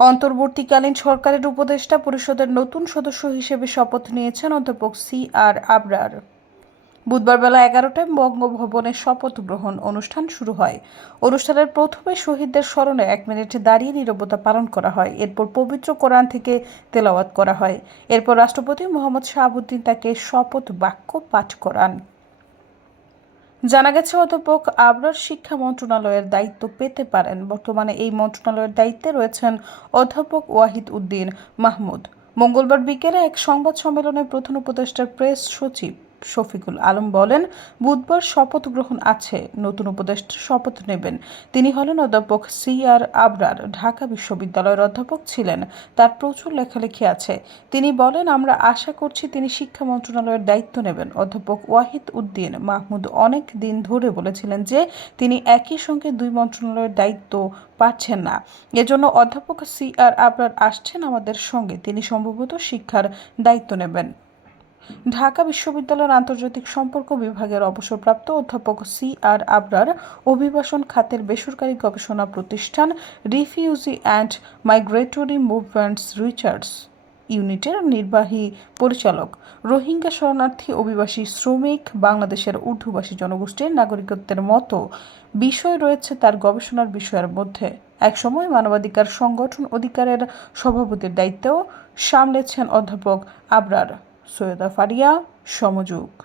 অন্তর্বর্তীকালীন সরকারের উপদেষ্টা পরিষদের নতুন সদস্য হিসেবে শপথ নিয়েছেন অধ্যাপক সি আর আবরার। বুধবার বেলা এগারোটায় বঙ্গভবনে শপথ গ্রহণ অনুষ্ঠান শুরু হয়। অনুষ্ঠানের প্রথমে শহীদদের স্মরণে এক মিনিট দাঁড়িয়ে নীরবতা পালন করা হয়। এরপর পবিত্র কোরআন থেকে তেলাওয়াত করা হয়। এরপর রাষ্ট্রপতি মোহাম্মদ শাহাবুদ্দিন তাকে শপথ বাক্য পাঠ করান। জানা গেছে, অধ্যাপক আবরার শিক্ষা মন্ত্রণালয়ের দায়িত্ব পেতে পারেন। বর্তমানে এই মন্ত্রণালয়ের দায়িত্বে রয়েছেন অধ্যাপক ওয়াহিদ উদ্দিন মাহমুদ। মঙ্গলবার বিকেলে এক সংবাদ সম্মেলনে প্রধান উপদেষ্টার প্রেস সচিব শফিকুল আলম বলেন, বুধবার শপথ গ্রহণ আছে, নতুন উপদেষ্টা শপথ নেবেন। তিনি হলেন অধ্যাপক সি আর আবরার, ঢাকা বিশ্ববিদ্যালয়ের অধ্যাপক ছিলেন, তার প্রচুর লেখালেখি আছে। তিনি বলেন, আমরা আশা করছি তিনি শিক্ষা মন্ত্রণালয়ের দায়িত্ব নেবেন। অধ্যাপক ওয়াহিদ উদ্দিন মাহমুদ অনেক দিন ধরে বলেছিলেন যে, তিনি একই সঙ্গে দুই মন্ত্রণালয়ের দায়িত্ব পাচ্ছেন না। এজন্য অধ্যাপক সি আর আবরার আসছেন আমাদের সঙ্গে। তিনি সম্ভবত শিক্ষার দায়িত্ব নেবেন। ঢাকা বিশ্ববিদ্যালয়ের আন্তর্জাতিক সম্পর্ক বিভাগের অবসরপ্রাপ্ত অধ্যাপক সি আর আবরার অভিবাসন খাতের বেসরকারি গবেষণা প্রতিষ্ঠান refugee and migratory movements research ইউনিটের নির্বাহী পরিচালক। রোহিঙ্গা শরণার্থী অভিবাসী শ্রমিক বাংলাদেশের উর্দুভাষী জনগোষ্ঠীর নাগরিকত্বের মতো বিষয় রয়েছে তার গবেষণার বিষয়ের মধ্যে। একসময় মানবাধিকার সংগঠন অধিকারের সভাপতির দায়িত্বেও সামলেছেন অধ্যাপক আবরার। সৈয়দা ফারিয়া সমযোগ।